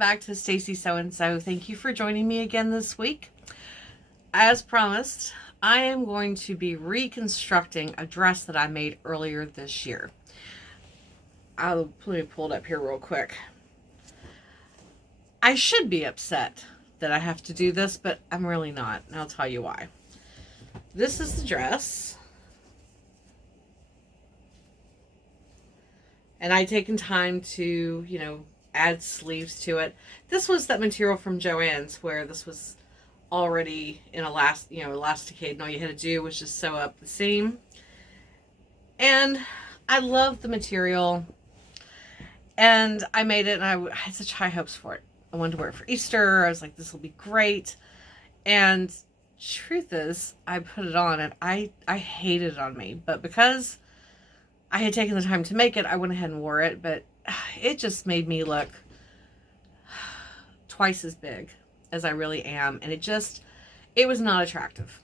back to Stacy So-and-so. Thank you for joining me again this week. As promised, I am going to be reconstructing a dress that I made earlier this year. Let me pull it up here real quick. I should be upset that I have to do this, but I'm really not, and I'll tell you why. This is the dress. And I've taken time to, add sleeves to it. This was that material from Joann's where this was already in elasticated, and all you had to do was just sew up the seam. And I love the material. And I made it, and I had such high hopes for it. I wanted to wear it for Easter. I was like, this will be great. And truth is, I put it on, and I hated it on me. But because I had taken the time to make it, I went ahead and wore it, but it just made me look twice as big as I really am, and it was not attractive.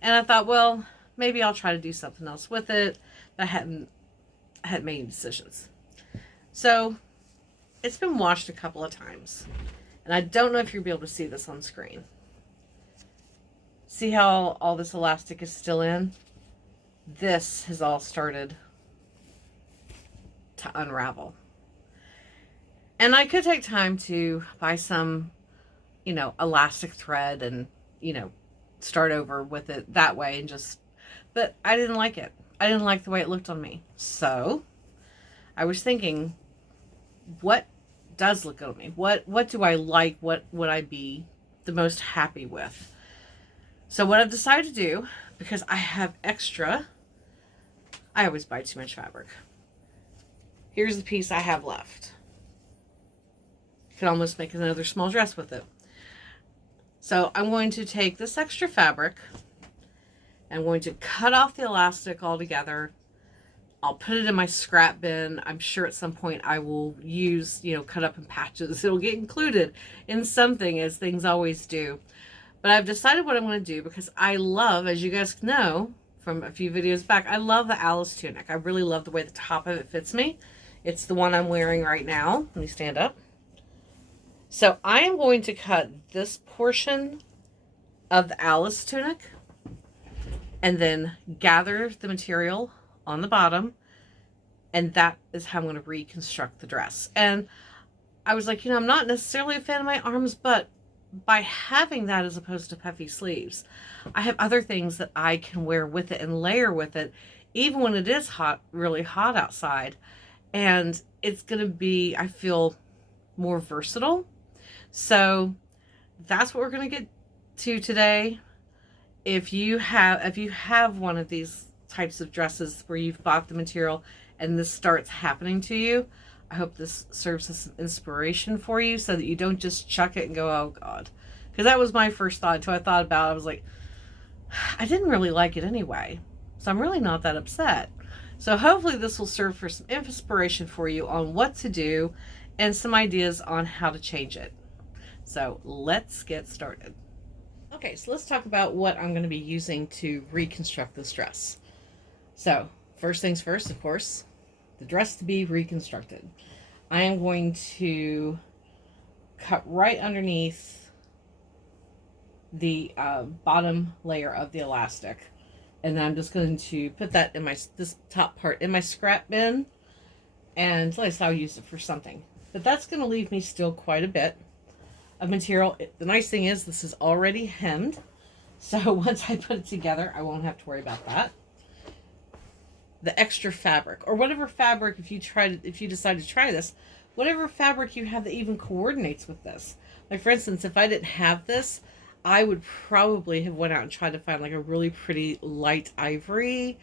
And I thought, well, maybe I'll try to do something else with it, but I hadn't made any decisions. So it's been washed a couple of times, and I don't know if you'll be able to see this on screen. See how all this elastic is still in? This has all started to unravel. And I could take time to buy some, elastic thread and, start over with it that way and but I didn't like it. I didn't like the way it looked on me. So I was thinking, what does look good on me? What do I like? What would I be the most happy with? So what I've decided to do, because I have extra, I always buy too much fabric. Here's the piece I have left. Could almost make another small dress with it. So I'm going to take this extra fabric. I'm going to cut off the elastic altogether. I'll put it in my scrap bin. I'm sure at some point I will use, cut up in patches. It'll get included in something, as things always do. But I've decided what I'm going to do, because I love, as you guys know from a few videos back, I love the Alice Tunic. I really love the way the top of it fits me. It's the one I'm wearing right now. Let me stand up. So I am going to cut this portion of the Alice Tunic and then gather the material on the bottom. And that is how I'm going to reconstruct the dress. And I was like, I'm not necessarily a fan of my arms, but by having that as opposed to puffy sleeves, I have other things that I can wear with it and layer with it, even when it is hot, really hot outside. And it's going to be, I feel, more versatile. So that's what we're going to get to today. If you have one of these types of dresses where you've bought the material and this starts happening to you, I hope this serves as some inspiration for you so that you don't just chuck it and go, oh God. Because that was my first thought until I thought about it. I was like, I didn't really like it anyway. So I'm really not that upset. So hopefully this will serve for some inspiration for you on what to do and some ideas on how to change it. So let's get started. Okay, so let's talk about what I'm going to be using to reconstruct this dress. So first things first, of course, the dress to be reconstructed. I am going to cut right underneath the bottom layer of the elastic. And then I'm just going to put that in this top part in my scrap bin. And at least I'll use it for something. But that's going to leave me still quite a bit of material. The nice thing is this is already hemmed. So once I put it together, I won't have to worry about that. The extra fabric, or whatever fabric, if you decide to try this, whatever fabric you have that even coordinates with this. Like for instance, if I didn't have this, I would probably have went out and tried to find like a really pretty light ivory,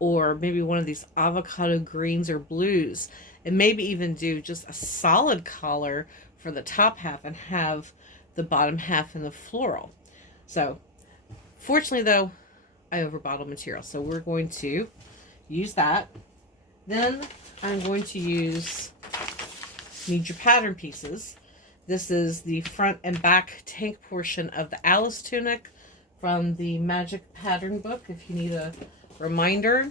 or maybe one of these avocado greens or blues, and maybe even do just a solid collar for the top half and have the bottom half in the floral. So fortunately though, I overbottled material, so we're going to use that. Then I'm going to need your pattern pieces. This is the front and back tank portion of the Alice Tunic from the Magic Pattern book, if you need a reminder.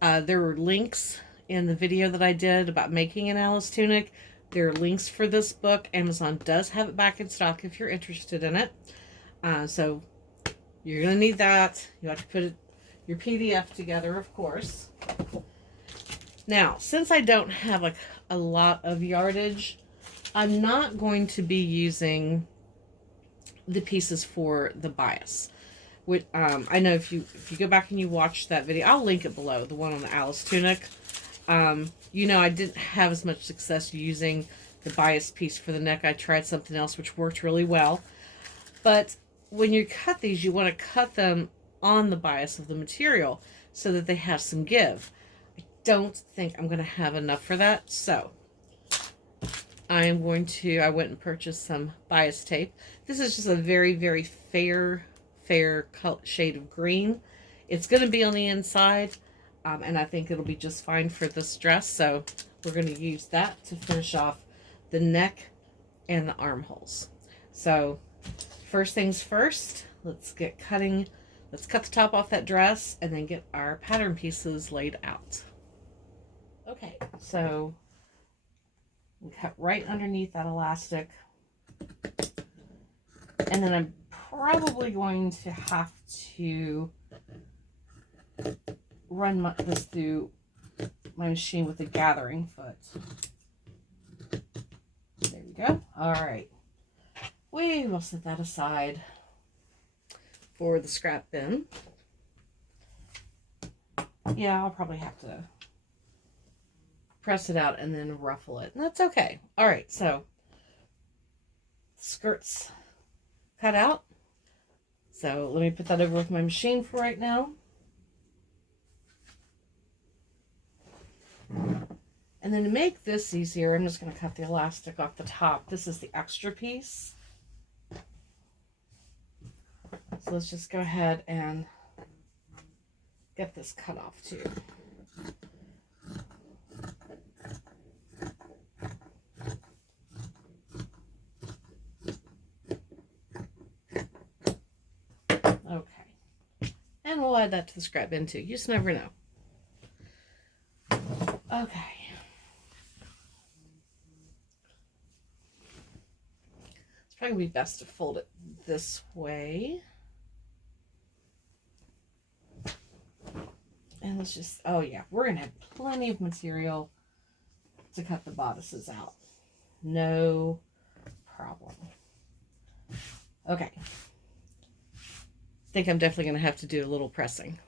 There were links in the video that I did about making an Alice Tunic There are links for this book. Amazon does have it back in stock if you're interested in it. So you're going to need that. You have to put your PDF together, of course. Now, since I don't have like a lot of yardage, I'm not going to be using the pieces for the bias. Which, I know if you go back and you watch that video, I'll link it below, the one on the Alice Tunic. You know, I didn't have as much success using the bias piece for the neck. I tried something else which worked really well. But when you cut these, you want to cut them on the bias of the material so that they have some give. I don't think I'm going to have enough for that, so I went and purchased some bias tape. This is just a very, very fair shade of green. It's going to be on the inside, and I think it'll be just fine for this dress, so we're going to use that to finish off the neck and the armholes. So first things first, let's get cutting. Let's cut the top off that dress and then get our pattern pieces laid out. Okay, so we cut right underneath that elastic. And then I'm probably going to have to run this through my machine with a gathering foot. There we go. All right. We will set that aside for the scrap bin. Yeah, I'll probably have to press it out and then ruffle it. And that's okay. All right, so skirts cut out. So let me put that over with my machine for right now. And then to make this easier, I'm just going to cut the elastic off the top. This is the extra piece. So let's just go ahead and get this cut off too. Okay. And we'll add that to the scrap bin too. You just never know. Okay. It's probably going to be best to fold it this way. And let's just, oh yeah, we're going to have plenty of material to cut the bodices out. No problem. Okay. I think I'm definitely going to have to do a little pressing.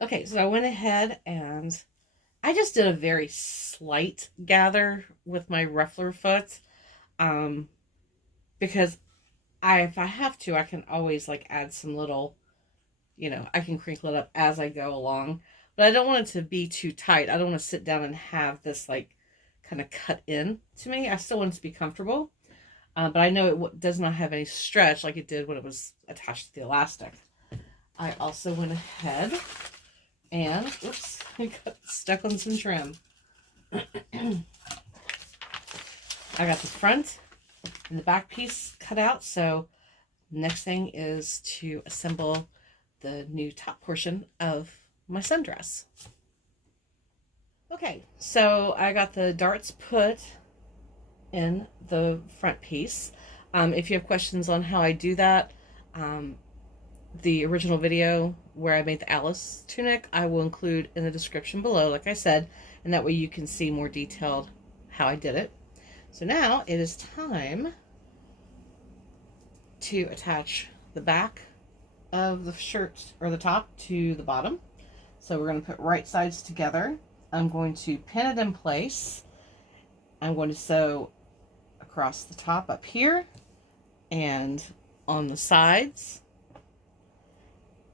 Okay, so I went ahead and I just did a very slight gather with my ruffler foot. Because if I have to, I can always like add some little, you know, I can crinkle it up as I go along. But I don't want it to be too tight. I don't want to sit down and have this like kind of cut in to me. I still want it to be comfortable. But I know it does not have any stretch like it did when it was attached to the elastic. I also went ahead and, oops, I got stuck on some trim. I got the front and the back piece cut out. So next thing is to assemble the new top portion of my sundress. Okay, so I got the darts put in the front piece. If you have questions on how I do that, the original video where I made the Alice Tunic, I will include in the description below, like I said, and that way you can see more detailed how I did it. So now it is time to attach the back of the shirt, or the top, to the bottom. So we're going to put right sides together. I'm going to pin it in place. I'm going to sew across the top up here and on the sides,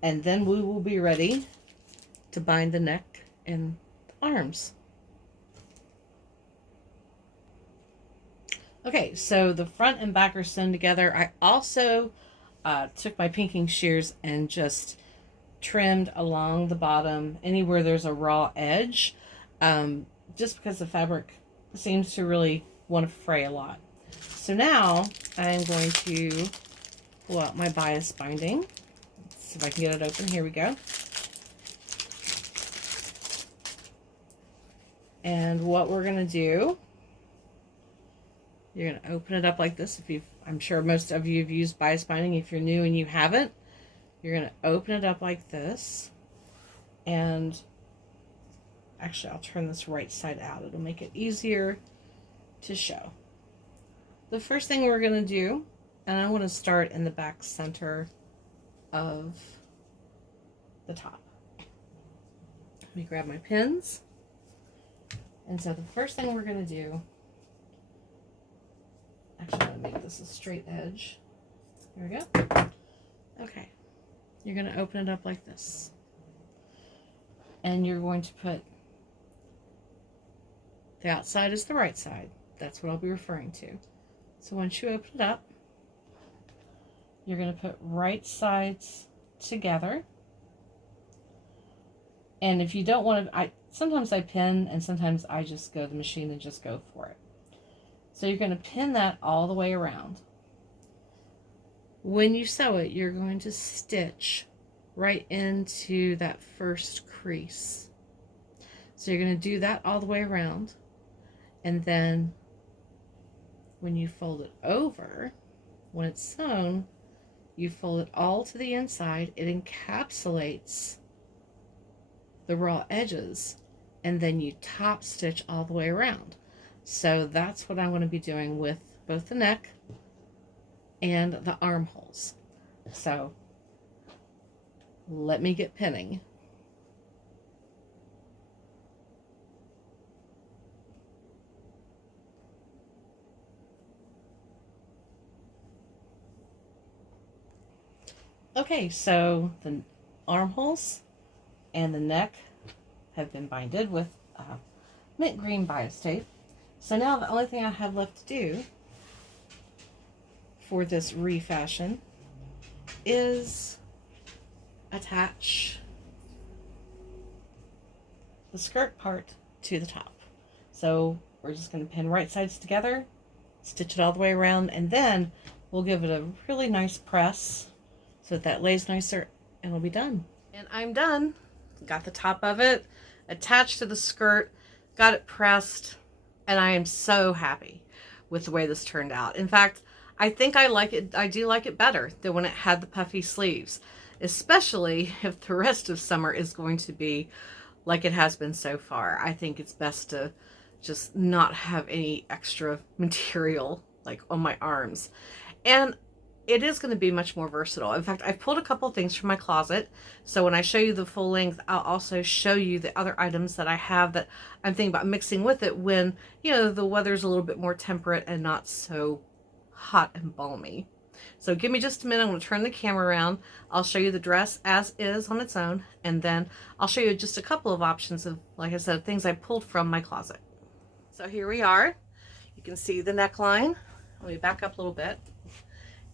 and then we will be ready to bind the neck and the arms. Okay, so the front and back are sewn together. I also took my pinking shears and just trimmed along the bottom anywhere there's a raw edge, just because the fabric seems to really want to fray a lot. So now I'm going to pull out my bias binding. Let's see if I can get it open. Here we go. And what we're going to do, you're going to open it up like this. I'm sure most of you have used bias binding. If you're new and you haven't, you're going to open it up like this. And actually, I'll turn this right side out. It'll make it easier to show. The first thing we're going to do, and I want to start in the back center of the top. Let me grab my pins. And so the first thing we're going to do, actually I'm going to make this a straight edge. There we go. Okay. You're going to open it up like this. And you're going to put the outside is the right side. That's what I'll be referring to. So once you open it up, you're going to put right sides together. And if you don't want to, sometimes I pin and sometimes I just go to the machine and just go for it. So you're going to pin that all the way around. When you sew it, you're going to stitch right into that first crease. So you're going to do that all the way around. And then when you fold it over, when it's sewn, you fold it all to the inside. It encapsulates the raw edges, and then you top stitch all the way around. So that's what I'm going to be doing with both the neck and the armholes. So let me get pinning. Okay, so the armholes and the neck have been binded with mint green bias tape. So now the only thing I have left to do for this refashion is attach the skirt part to the top. So we're just going to pin right sides together, stitch it all the way around, and then we'll give it a really nice press so that lays nicer, and it'll be done. And I'm done. Got the top of it attached to the skirt, got it pressed, and I am so happy with the way this turned out. In fact, I think I like it. I do like it better than when it had the puffy sleeves, especially if the rest of summer is going to be like it has been so far. I think it's best to just not have any extra material like on my arms. And it is going to be much more versatile. In fact, I've pulled a couple things from my closet. So when I show you the full length, I'll also show you the other items that I have that I'm thinking about mixing with it when, you know, the weather's a little bit more temperate and not so hot and balmy. So give me just a minute. I'm going to turn the camera around. I'll show you the dress as is on its own. And then I'll show you just a couple of options of, like I said, things I pulled from my closet. So here we are. You can see the neckline. Let me back up a little bit.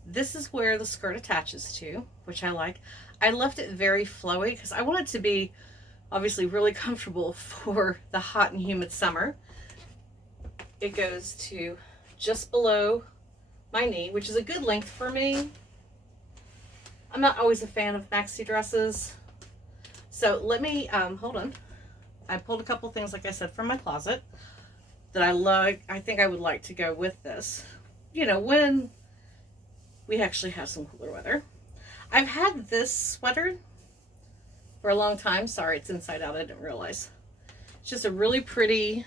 This is where the skirt attaches to, which I like. I left it very flowy because I want it to be obviously really comfortable for the hot and humid summer. It goes to just below my knee, which is a good length for me. I'm not always a fan of maxi dresses. So let me, hold on. I pulled a couple things, like I said, from my closet that I like. I think I would like to go with this, you know, when we actually have some cooler weather. I've had this sweater for a long time. Sorry, it's inside out. I didn't realize. It's just a really pretty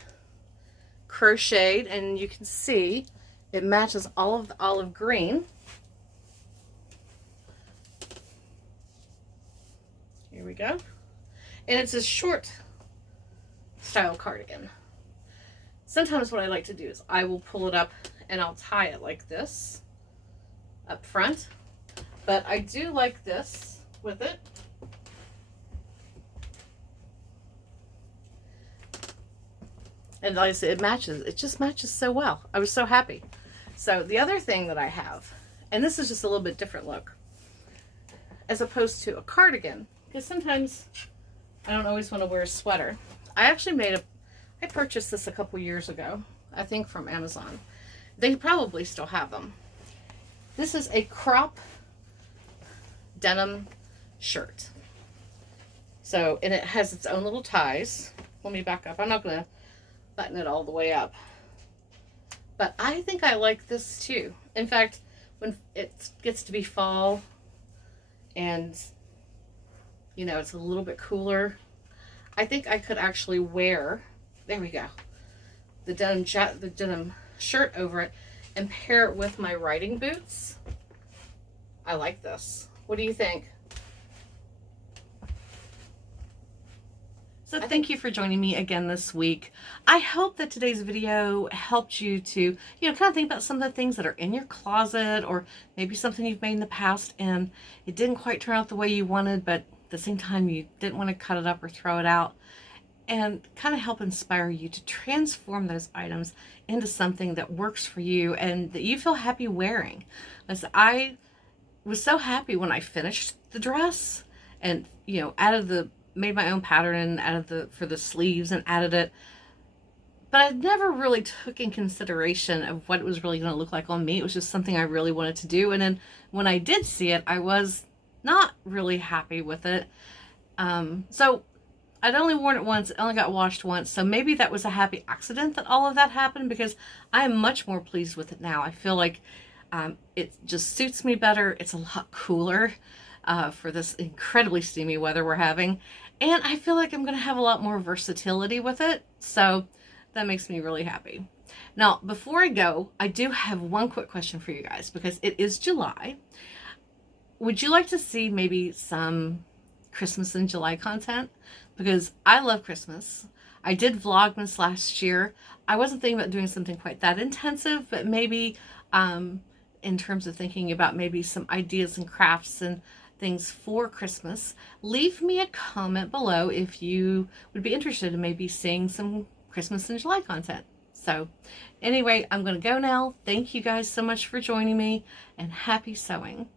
crocheted, and you can see it matches all of the olive green. Here we go. And it's a short style cardigan. Sometimes what I like to do is I will pull it up and I'll tie it like this up front, but I do like this with it. And like I said, it matches. It just matches so well. I was so happy. So the other thing that I have, and this is just a little bit different look, as opposed to a cardigan, because sometimes I don't always want to wear a sweater. I actually I purchased this a couple years ago, I think from Amazon. They probably still have them. This is a crop denim shirt. So, and it has its own little ties. Let me back up. I'm not going to button it all the way up. But I think I like this too. In fact, when it gets to be fall and, you know, it's a little bit cooler, I think I could actually wear, there we go, the denim shirt over it and pair it with my riding boots. I like this. What do you think? So thank you for joining me again this week. I hope that today's video helped you to, kind of think about some of the things that are in your closet, or maybe something you've made in the past and it didn't quite turn out the way you wanted, but at the same time you didn't want to cut it up or throw it out, and kind of help inspire you to transform those items into something that works for you and that you feel happy wearing. As I was so happy when I finished the dress and, made my own pattern and added for the sleeves and added it. But I never really took in consideration of what it was really going to look like on me. It was just something I really wanted to do. And then when I did see it, I was not really happy with it. So I'd only worn it once, it only got washed once. So maybe that was a happy accident that all of that happened, because I am much more pleased with it now. I feel like it just suits me better. It's a lot cooler for this incredibly steamy weather we're having. And I feel like I'm going to have a lot more versatility with it. So that makes me really happy. Now, before I go, I do have one quick question for you guys, because it is July. Would you like to see maybe some Christmas in July content? Because I love Christmas. I did Vlogmas last year. I wasn't thinking about doing something quite that intensive, but maybe in terms of thinking about maybe some ideas and crafts and things for Christmas. Leave me a comment below if you would be interested in maybe seeing some Christmas in July content. So anyway, I'm going to go now. Thank you guys so much for joining me, and happy sewing.